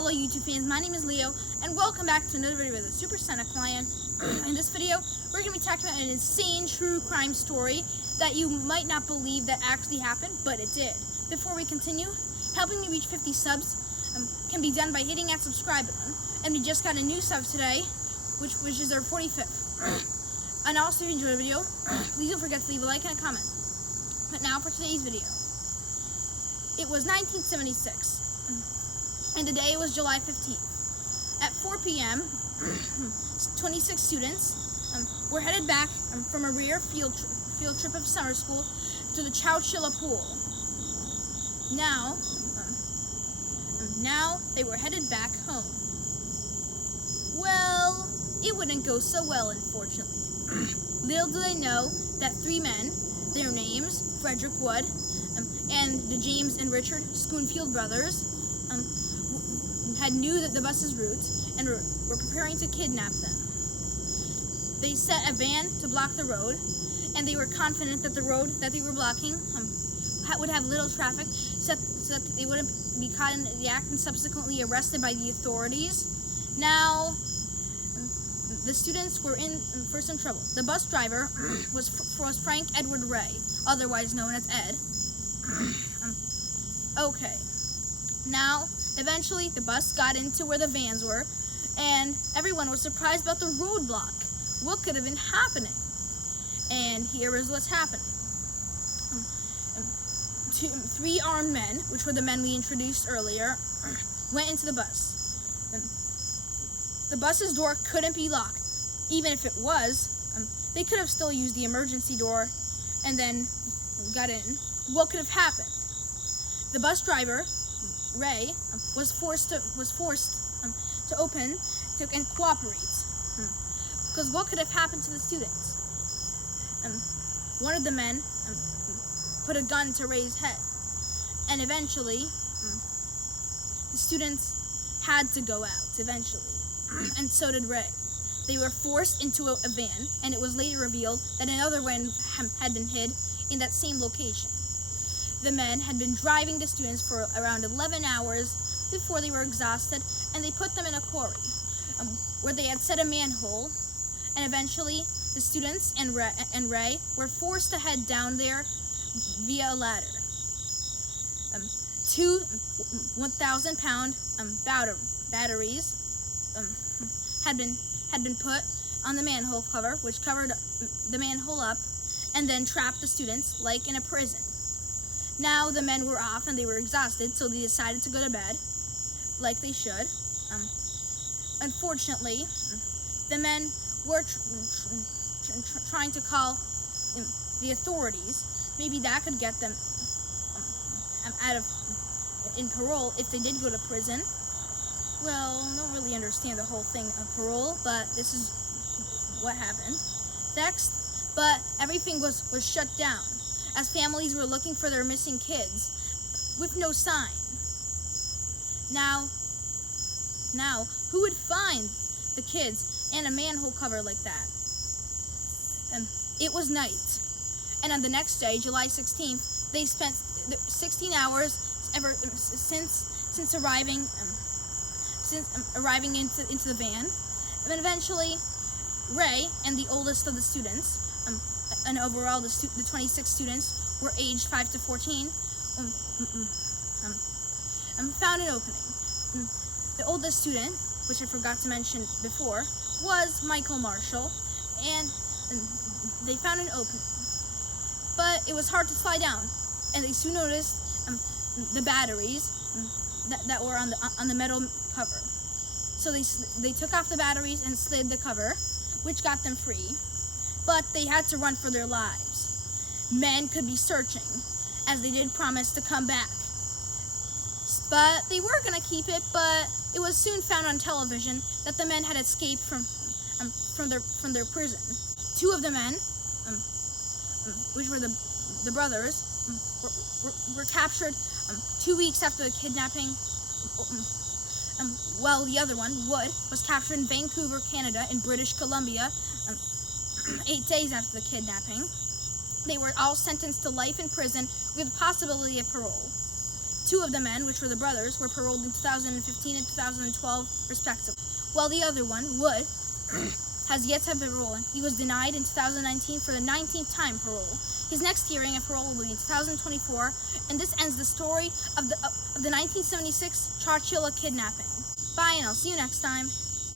Hello YouTube fans, my name is Leo, and welcome back to another video with the Super Sonic Lion. In this video, we're going to be talking about an insane true crime story that you might not believe that actually happened, but it did. Before we continue, helping me reach 50 subs can be done by hitting that subscribe button. And we just got a new sub today, which is our 45th. And also, if you enjoyed the video, please don't forget to leave a like and a comment. But now for today's video. It was 1976. And the day was July 15th. At 4 p.m., 26 students were headed back from a rare field trip of summer school to the Chowchilla Pool. Now they were headed back home. Well, it wouldn't go so well, unfortunately. Little do they know that three men, their names, Frederick Wood, and the James and Richard Schoonfield brothers, had knew that the bus's route and were preparing to kidnap them. They set a van to block the road, and they were confident that the road that they were blocking would have little traffic, so that they wouldn't be caught in the act and subsequently arrested by the authorities. Now, the students were in for some trouble. The bus driver was Frank Edward Ray, otherwise known as Ed. Okay. Now, eventually, the bus got into where the vans were, and everyone was surprised about the roadblock. What could have been happening? And here is what's happening. Three armed men, which were the men we introduced earlier, went into the bus. The bus's door couldn't be locked. Even if it was, they could have still used the emergency door and then got in. What could have happened? The bus driver, Ray, was forced to open and cooperate. Because what could have happened to the students? One of the men put a gun to Ray's head, and eventually the students had to go out eventually, and so did Ray. They were forced into a van, and it was later revealed that another van had been hid in that same location. The men had been driving the students for around 11 hours before they were exhausted, and they put them in a quarry where they had set a manhole, and eventually the students and Ray were forced to head down there via a ladder. Two 1,000-pound batteries had been put on the manhole cover, which covered the manhole up, and then trapped the students like in a prison. Now the men were off and they were exhausted, so they decided to go to bed, like they should. Unfortunately, the men were trying to call the authorities. Maybe that could get them in parole if they did go to prison. Well, I don't really understand the whole thing of parole, but this is what happened next. But everything was shut down, as families were looking for their missing kids with no sign. Now, who would find the kids in a manhole cover like that? It was night, and on the next day, July 16th, they spent 16 hours since arriving into the van, and then eventually, Ray and the oldest of the students, and overall the 26 students were aged 5 to 14, found an opening. The oldest student, which I forgot to mention before, was Michael Marshall, and they found an opening. But it was hard to slide down, and they soon noticed the batteries that were on the metal cover. So they took off the batteries and slid the cover, which got them free. But they had to run for their lives. Men could be searching, as they did promise to come back. But they were going to keep it, but it was soon found on television that the men had escaped from their prison. Two of the men, which were the brothers, were captured 2 weeks after the kidnapping, while the other one, Wood, was captured in Vancouver, Canada, in British Columbia, 8 days after the kidnapping. They were all sentenced to life in prison with the possibility of parole. Two of the men, which were the brothers, were paroled in 2015 and 2012, respectively, while the other one, Wood, has yet to have been paroled. He was denied in 2019 for the 19th time parole. His next hearing and parole will be in 2024, and this ends the story of the 1976 Chowchilla kidnapping. Bye, and I'll see you next time.